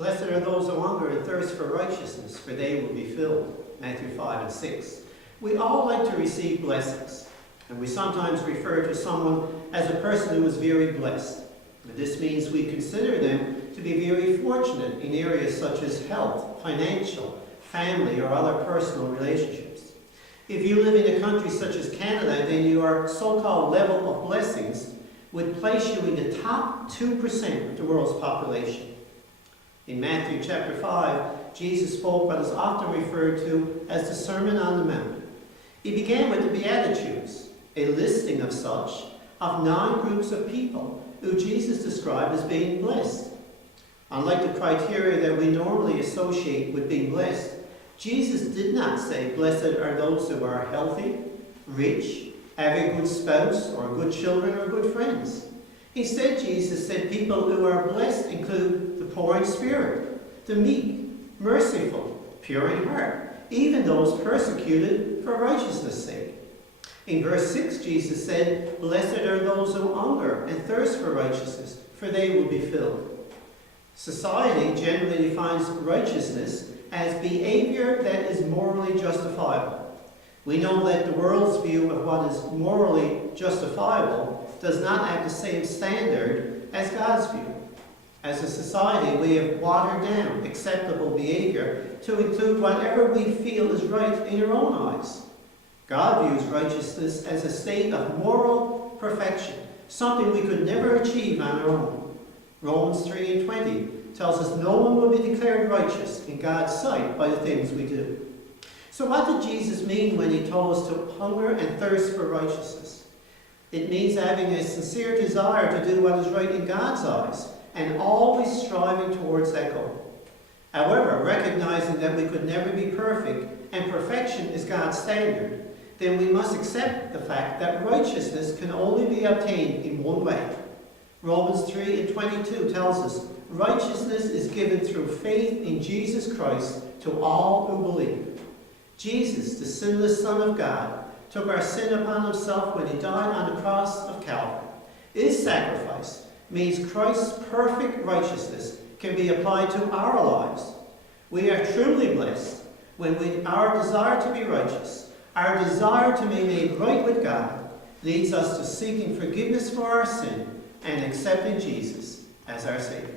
Blessed are those who hunger and thirst for righteousness, for they will be filled. Matthew 5 and 6. We all like to receive blessings, and we sometimes refer to someone as a person who is very blessed. This means we consider them to be very fortunate in areas such as health, financial, family, or other personal relationships. If you live in a country such as Canada, then your so-called level of blessings would place you in the top 2% of the world's population. In Matthew chapter 5, Jesus spoke what is often referred to as the Sermon on the Mount. He began with the Beatitudes, a listing of such of 9 groups of people who Jesus described as being blessed. Unlike the criteria that we normally associate with being blessed, Jesus did not say, blessed are those who are healthy, rich, have a good spouse, or good children, or good friends. Instead, Jesus said people who are blessed include the poor in spirit, the meek, merciful, pure in heart, even those persecuted for righteousness' sake. In verse 6, Jesus said, blessed are those who hunger and thirst for righteousness, for they will be filled. Society generally defines righteousness as behavior that is morally justifiable. We know that the world's view of what is morally justifiable does not have the same standard as God's view. As a society, we have watered down acceptable behavior to include whatever we feel is right in our own eyes. God views righteousness as a state of moral perfection, something we could never achieve on our own. Romans 3 and 20 tells us no one will be declared righteous in God's sight by the things we do. So what did Jesus mean when he told us to hunger and thirst for righteousness? It means having a sincere desire to do what is right in God's eyes and always striving towards that goal. However, recognizing that we could never be perfect and perfection is God's standard, then we must accept the fact that righteousness can only be obtained in one way. Romans 3 and 22 tells us righteousness is given through faith in Jesus Christ to all who believe. Jesus, the sinless Son of God, took our sin upon himself when he died on the cross of Calvary. His sacrifice means Christ's perfect righteousness can be applied to our lives. We are truly blessed when our desire to be righteous, our desire to be made right with God, leads us to seeking forgiveness for our sin and accepting Jesus as our Savior.